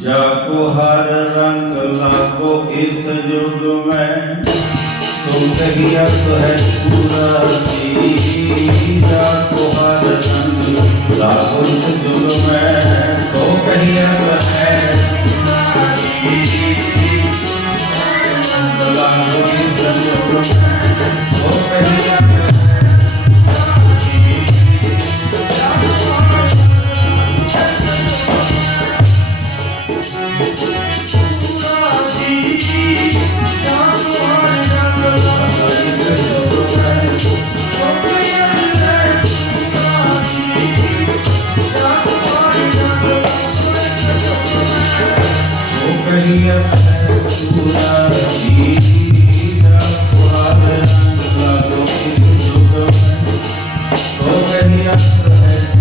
ਜਾਕੋ ਹਰ ਰੰਗ ਲਾਗੋ, ਇਸ ਜੁਗ ਮੈਂ ਤੁਮ ਕਹੀ ਅਸ ਹੈ ਪੂਰਾ ਜੀ ਜਾਕੋ ਹਰ ਰੰਗ ਲਾਗੋ, ਇਸ ਜੁਗ ਮੈਂ ਤੋ ਕਹੀ ਅਸ ਹੈ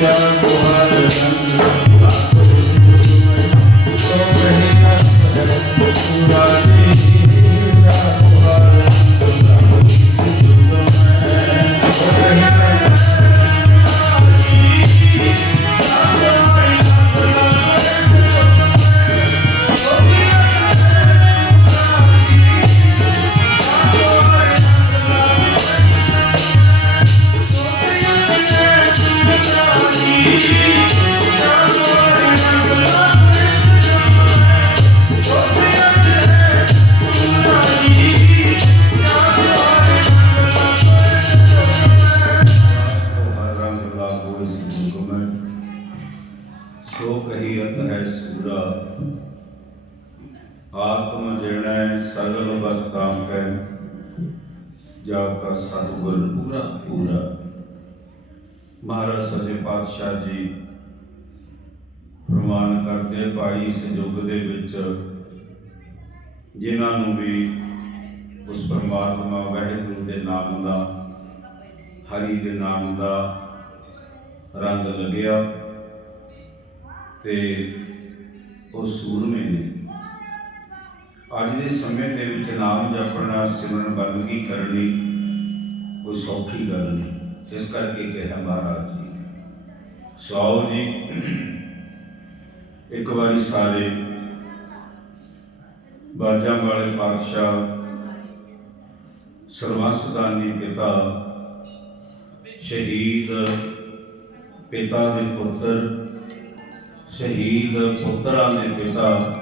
ਹਰ ਹੈ ਸੂਰਾ ਆਤਮ ਜਣੈ ਸਗਲ ਵਸਤਾਂ ਕੈ ਜਾ ਕਾ ਸਤਿਗੁਰ ਪੂਰਾ। ਪੂਰਾ। ਮਹਾਰਾਜ ਸੱਚੇ ਪਾਤਸ਼ਾਹ ਜੀ ਪ੍ਰਮਾਨ ਕਰਦੇ ਭਾਈ ਇਸ ਯੁੱਗ ਦੇ ਵਿੱਚ ਜਿਨ੍ਹਾਂ ਨੂੰ ਵੀ ਉਸ ਪਰਮਾਤਮਾ ਵਾਹਿਗੁਰੂ ਦੇ ਨਾਮ ਦਾ ਹਰੀ ਦੇ ਨਾਮ ਦਾ ਰੰਗ ਲੱਗਿਆ ਤੇ ਉਹ ਸੂਰਮੇ ਨੇ। ਅੱਜ ਦੇ ਸਮੇਂ ਦੇ ਵਿੱਚ ਨਾਮ ਜਪਣਾ ਸਿਮਰਨ ਬੰਦਗੀ ਕਰਨੀ ਕੋਈ ਸੌਖੀ ਗੱਲ ਨਹੀਂ। ਇਸ ਕਰਕੇ ਕਿਹਾ ਮਹਾਰਾਜ ਜੀ। ਸੌ ਜੀ, ਇੱਕ ਵਾਰੀ ਸਾਰੇ ਬਾਜਾਂ ਵਾਲੇ ਪਾਤਸ਼ਾਹ, ਸਰਵਸਦਾਨੀ ਪਿਤਾ, ਸ਼ਹੀਦ ਪਿਤਾ ਦੇ ਪੁੱਤਰ ਸ਼ਹੀਦ ਪੁੱਤਰਾਂ ਦੇ ਪਿਤਾ,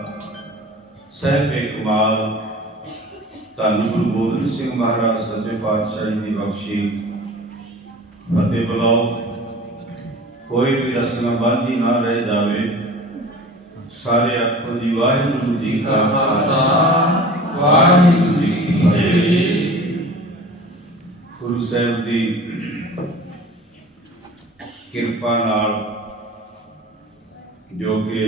ਸਹਿਬੇ ਕਮਾਲ, ਧੰਨ ਗੁਰੂ ਗੋਬਿੰਦ ਸਿੰਘ ਮਹਾਰਾਜ, ਸੱਚੇ ਪਾਤਸ਼ਾਹ ਜੀ ਦੀ ਬਖਸ਼ੀ। ਫਤਿਹ ਬੁਲਾਓ। ਕੋਈ ਵੀ ਰਸਮ ਬਾਂਝੀ ਨਾ ਰਹਿ ਜਾਵੇ। ਸਾਰੇ ਆਖੋ ਜੀ, ਵਾਹਿਗੁਰੂ ਜੀ ਕਾ ਖਾਲਸਾ। ਵਾਹਿਗੁਰੂ ਜੀ ਕੀ ਫਤਿਹ। ਗੁਰੂ ਸਾਹਿਬ ਦੀ ਕਿਰਪਾ ਨਾਲ ਜੋ ਕਿ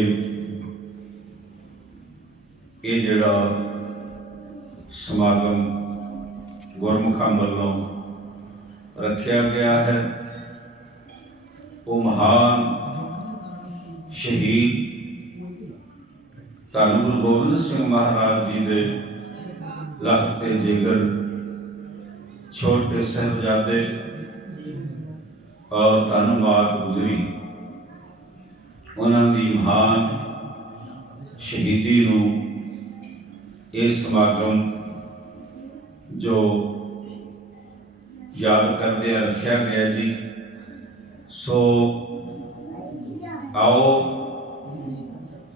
ਇਹ ਜਿਹੜਾ ਸਮਾਗਮ ਗੁਰਮੁਖਾਂ ਵੱਲੋਂ ਰੱਖਿਆ ਗਿਆ ਹੈ, ਉਹ ਮਹਾਨ ਸ਼ਹੀਦ ਧੰਨ ਗੁਰੂ ਗੋਬਿੰਦ ਸਿੰਘ ਮਹਾਰਾਜ ਜੀ ਦੇ ਲੱਖ ਤੇ ਜਿਗਰ ਛੋਟੇ ਸਾਹਿਬਜ਼ਾਦੇ ਔਰ ਧੰਨਵਾਦ ਗੁਜਰੀ। ਉਹਨਾਂ ਦੀ ਮਹਾਨ ਸ਼ਹੀਦੀ ਨੂੰ ਇਹ ਸਮਾਗਮ ਜੋ ਯਾਦ ਕਰਦੇ ਆ, ਰੱਖਿਆ ਗਿਆ ਜੀ। ਸੋ ਆਓ,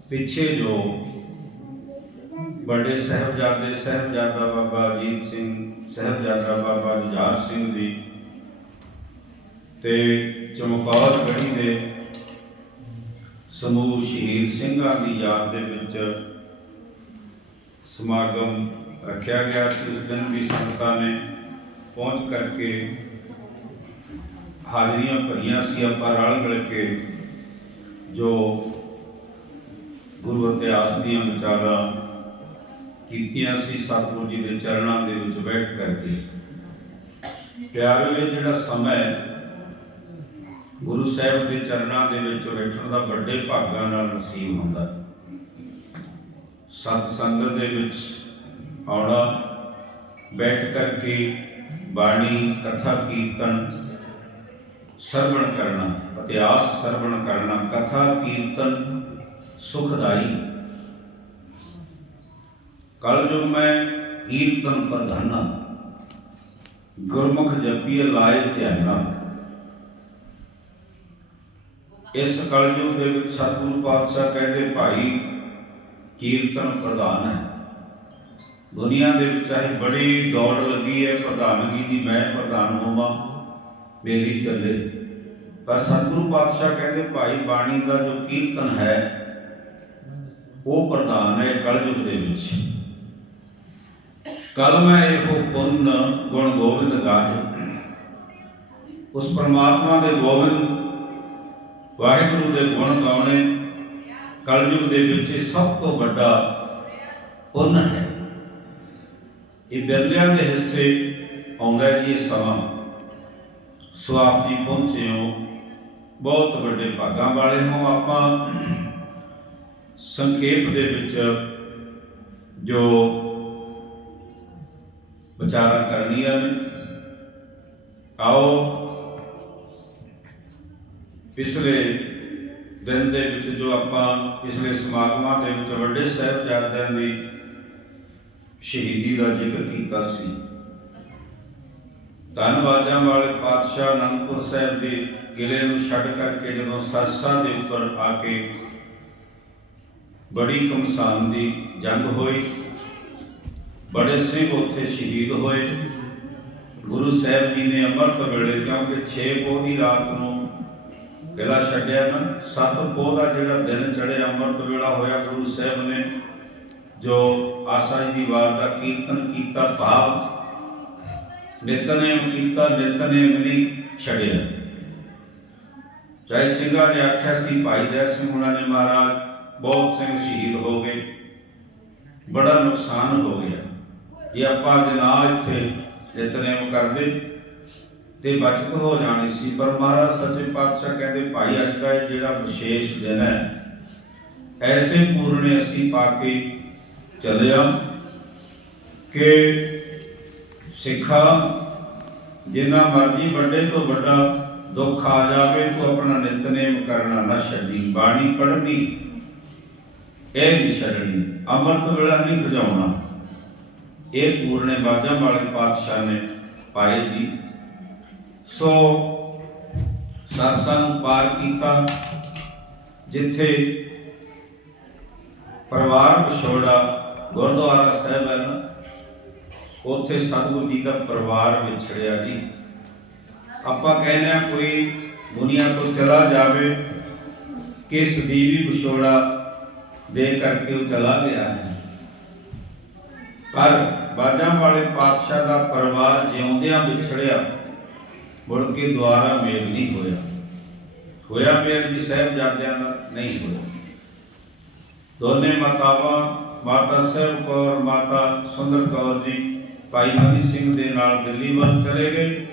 ਪਿੱਛੇ ਜੋ ਬੜੇ ਸਾਹਿਬਜ਼ਾਦੇ, ਸਾਹਿਬਜ਼ਾਦਾ ਬਾਬਾ ਅਜੀਤ ਸਿੰਘ, ਸਾਹਿਬਜ਼ਾਦਾ ਬਾਬਾ ਜੁਝਾਰ ਸਿੰਘ ਜੀ ਤੇ ਚਮਕੌਰ ਗੜੀ ਦੇ ਸਮੂਹ ਸ਼ਹੀਦ ਸਿੰਘਾਂ ਦੀ ਯਾਦ ਦੇ ਵਿੱਚ ਸਮਾਗਮ ਰੱਖਿਆ ਗਿਆ ਸੀ। ਉਸ ਦਿਨ ਵੀ ਸੰਗਤਾਂ ਨੇ ਪਹੁੰਚ ਕਰਕੇ ਹਾਜ਼ਰੀਆਂ ਭਰੀਆਂ ਸੀ। ਆਪਾਂ ਰਲ ਮਿਲ ਕੇ ਜੋ ਗੁਰੂ ਇਤਿਹਾਸ ਦੀਆਂ ਵਿਚਾਰਾਂ ਕੀਤੀਆਂ ਸੀ, ਸਤਿਗੁਰੂ ਜੀ ਦੇ ਚਰਨਾਂ ਦੇ ਵਿੱਚ ਬੈਠ ਕਰਕੇ। ਪਿਆਰੇ ਜਿਹੜਾ ਸਮਾਂ ਹੈ ਗੁਰੂ ਸਾਹਿਬ ਦੇ ਚਰਨਾਂ ਦੇ ਵਿੱਚ ਬੈਠਣ ਦਾ ਵੱਡੇ ਭਾਗਾਂ ਨਾਲ ਨਸੀਬ ਹੁੰਦਾ ਹੈ। ਸਤ ਸੰਗਤ ਦੇ ਵਿੱਚ ਆਉਣਾ, ਬੈਠ ਕਰਕੇ ਬਾਣੀ, ਕਥਾ, ਕੀਰਤਨ ਸਰਵਣ ਕਰਨਾ, ਇਤਿਹਾਸ ਸਰਵਣ ਕਰਨਾ, ਕਥਾ, ਕੀਰਤਨ ਸੁਖਦਾਈ। ਕਲ ਜੋ ਮੈਂ ਕੀਰਤਨ ਪ੍ਰਧਾਨਾ, ਗੁਰਮੁਖ ਜਪੀਏ ਲਾਏ ਧਿਆਨਾ ਇਸ ਕਲਯੁਗ ਦੇ ਵਿੱਚ ਸਤਿਗੁਰੂ ਪਾਤਸ਼ਾਹ ਕਹਿੰਦੇ, ਭਾਈ, ਕੀਰਤਨ ਪ੍ਰਧਾਨ ਹੈ। ਦੁਨੀਆ ਦੇ ਵਿੱਚ ਚਾਹੇ ਬੜੀ ਦੌੜ ਲੱਗੀ ਹੈ, ਪ੍ਰਧਾਨਗੀ ਦੀ ਮੈਂ ਪ੍ਰਧਾਨ ਹੋਵਾਂ, ਮੇਰੀ ਚੱਲੇ। ਪਰ ਸਤਿਗੁਰੂ ਪਾਤਸ਼ਾਹ ਕਹਿੰਦੇ, ਭਾਈ, ਬਾਣੀ ਦਾ ਜੋ ਕੀਰਤਨ ਹੈ, ਉਹ ਪ੍ਰਧਾਨ ਹੈ ਕਲਯੁਗ ਦੇ ਵਿੱਚ। ਕਲ ਮੈਂ ਇਹੋ ਪੁੰਨ ਗੁਣ ਗੋਬਿੰਦ ਗਾਹੇ ਉਸ ਪਰਮਾਤਮਾ ਦੇ ਗੋਬਿੰਦ ਵਾਹਿਗੁਰੂ ਦੇ ਗੁਣ ਗਾਉਣੇ ਕਲਯੁਗ ਦੇ ਵਿੱਚ ਇਹ ਸਭ ਤੋਂ ਵੱਡਾ ਪੁੰਨ ਹੈ। ਇਹ ਬਿਰਲਿਆਂ ਦੇ ਹਿੱਸੇ ਆਉਂਦਾ ਜੀ ਸਮਾਂ। ਸੋ ਆਪ ਜੀ ਪਹੁੰਚੇ ਹੋ। ਬਹੁਤ ਵੱਡੇ ਭਾਗਾਂ ਵਾਲੇ ਹੋ ਆਪਾਂ। ਸੰਖੇਪ ਦੇ ਵਿੱਚ ਜੋ ਵਿਚਾਰਾਂ ਕਰਨੀਆਂ ਨੇ, ਆਓ ਪਿਛਲੇ ਦਿਨ ਦੇ ਵਿੱਚ ਜੋ ਆਪਾਂ ਪਿਛਲੇ ਸਮਾਗਮਾਂ ਦੇ ਵਿੱਚ ਵੱਡੇ ਸਾਹਿਬਜ਼ਾਦਿਆਂ ਦੀ ਸ਼ਹੀਦੀ ਦਾ ਜ਼ਿਕਰ ਕੀਤਾ ਸੀ। ਧੰਨਵਾਜਾਂ ਵਾਲੇ ਪਾਤਸ਼ਾਹ ਅਨੰਦਪੁਰ ਸਾਹਿਬ ਦੇ ਕਿਲੇ ਨੂੰ ਛੱਡ ਕਰਕੇ ਜਦੋਂ ਸਰਸਾ ਦੇ ਉੱਪਰ ਆ ਕੇ ਬੜੀ ਕਮਸਾਨ ਦੀ ਜੰਗ ਹੋਈ, ਬੜੇ ਸਿੰਘ ਉੱਥੇ ਸ਼ਹੀਦ ਹੋਏ। ਗੁਰੂ ਸਾਹਿਬ ਜੀ ਨੇ ਅੰਮ੍ਰਿਤ ਵੇਲੇ ਕਿਉਂਕਿ 6 ਪੋਹ ਦੀ ਰਾਤ ਨੂੰ ਕਿਲਾ ਛੱਡਿਆ ਨਾ ਸੱਤ ਪੋਹ ਦਾ ਜਿਹੜਾ ਦਿਨ ਚੜਿਆ ਅੰਮ੍ਰਿਤ ਵੇਲਾ ਹੋਇਆ, ਗੁਰੂ ਸਾਹਿਬ ਨੇ ਜੋ ਆਸਾ ਜੀ ਦੀ ਵਾਰ ਦਾ ਕੀਰਤਨ ਕੀਤਾ, ਭਾਵ ਨਿਤਨੇਮ ਕੀਤਾ, ਨਿਤਨੇਮ ਨਹੀਂ ਛੱਡਿਆ। ਚਾਹੇ ਸਿੰਘਾਂ ਨੇ ਆਖਿਆ ਸੀ, ਭਾਈ ਜੈ ਸਿੰਘ ਹੁਣਾਂ ਨੇ ਮਹਾਰਾਜ, ਬਹੁਤ ਸਿੰਘ ਸ਼ਹੀਦ ਹੋ ਗਏ। ਬੜਾ ਨੁਕਸਾਨ ਹੋ ਗਿਆ। ਇਹ ਆਪਾਂ ਜੇ ਨਾ ਇੱਥੇ ਨਿਤਨੇਮ ਕਰਦੇ। ਤੇ ਬਚਤ ਹੋ ਜਾਣੀ ਸੀ, ਪਰ ਮਹਾਰਾਜ ਸੱਚੇ ਪਾਤਸ਼ਾਹ ਕਹਿੰਦੇ, ਭਾਈ, ਅੱਜ ਦਾ ਜਿਹੜਾ ਵਿਸ਼ੇਸ਼ ਦਿਨ ਹੈ, ਐਸੇ ਪੂਰਨੇ ਅਸੀਂ ਪਾ ਕੇ ਚੱਲਿਆ ਕਿ ਸਿੱਖਾ ਜਿੰਨਾ ਮਰਜ਼ੀ ਵੱਡੇ ਤੋਂ ਵੱਡਾ ਦੁੱਖ ਆ ਜਾਵੇ, ਤੂੰ ਆਪਣਾ ਨਿਤਨੇਮ ਕਰਨਾ ਨਾ ਛੱਡੀ, ਬਾਣੀ ਪੜ੍ਹਨੀ, ਇਹ ਨਹੀਂ ਛੱਡਣੀ, ਅੰਮ੍ਰਿਤ ਵੇਲਾ ਨਹੀਂ ਖਜਾਉਣਾ। ਇਹ ਪੂਰਨੇ ਬਾਜਾਂ ਵਾਲੇ ਪਾਤਸ਼ਾਹ ਨੇ ਪਾਏ ਜੀ। ਸੋ ਸਾਸਾਂ ਨੂੰ ਪਾਰ ਕੀਤਾ, ਜਿੱਥੇ ਪਰਿਵਾਰ ਵਿਛੋੜਾ ਗੁਰਦੁਆਰਾ ਸਾਹਿਬ ਹੈ ਨਾ, ਉੱਥੇ ਸਤਿਗੁਰੂ ਜੀ ਦਾ ਪਰਿਵਾਰ ਵਿਛੜਿਆ ਜੀ। ਆਪਾਂ ਕਹਿੰਦੇ ਆ ਕੋਈ ਦੁਨੀਆ ਤੋਂ ਚਲਾ ਜਾਵੇ ਕਿ ਸਦੀਵੀ ਵਿਛੋੜਾ ਦੇ ਕਰਕੇ ਉਹ ਚਲਾ ਗਿਆ ਹੈ। ਪਰ ਬਾਜਾਂ ਵਾਲੇ ਪਾਤਸ਼ਾਹ ਦਾ ਪਰਿਵਾਰ ਜਿਉਂਦਿਆਂ ਵਿਛੜਿਆ ਮੁੜ ਕੇ ਦੁਆਰਾ ਮੇਲ ਨਹੀਂ ਹੋਇਆ। ਹੋਇਆ ਮੇਲ ਜੀ ਸਾਹਿਬਜ਼ਾਦਿਆਂ ਨਾਲ ਨਹੀਂ ਹੋਇਆ। ਦੋਨੇ ਮਾਤਾਵਾਂ, ਮਾਤਾ ਸਾਹਿਬ ਕੌਰ, ਮਾਤਾ ਸੁੰਦਰ ਕੌਰ ਜੀ ਭਾਈ ਮਨੀ ਸਿੰਘ ਦੇ ਨਾਲ ਦਿੱਲੀ ਵੱਲ ਚਲੇ ਗਏ।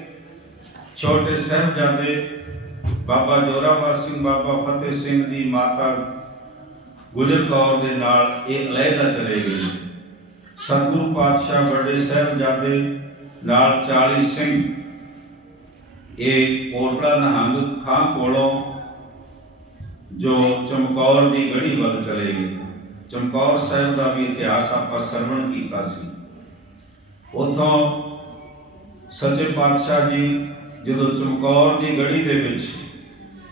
ਛੋਟੇ ਸਾਹਿਬਜ਼ਾਦੇ ਬਾਬਾ ਜੋਰਾਵਰ ਸਿੰਘ, ਬਾਬਾ ਫਤਿਹ ਸਿੰਘ ਦੀ ਮਾਤਾ ਗੁਜਰ ਕੌਰ ਦੇ ਨਾਲ ਇਹ ਅਲੈਦਾ ਚਲੇ ਗਏ। ਸਤਿਗੁਰੂ ਪਾਤਸ਼ਾਹ ਬੜੇ ਸਾਹਿਬਜ਼ਾਦੇ ਨਾਲ 40 ਸਿੰਘ ਇਹ ਕੋਟਲਾ ਨਹੰਗ ਖਾਂ ਕੋਲੋਂ ਜੋ ਚਮਕੌਰ ਦੀ ਗੜੀ ਵੱਲ ਚਲੇ ਗਏ। ਚਮਕੌਰ ਸਾਹਿਬ ਦਾ ਵੀ ਇਤਿਹਾਸ ਆਪਾਂ ਸਰਵਣ ਕੀਤਾ ਸੀ। ਉਥੋਂ ਸੱਚੇ ਪਾਤਸ਼ਾਹ ਜੀ ਜਦੋਂ ਚਮਕੌਰ ਦੀ ਗੜੀ ਦੇ ਵਿੱਚ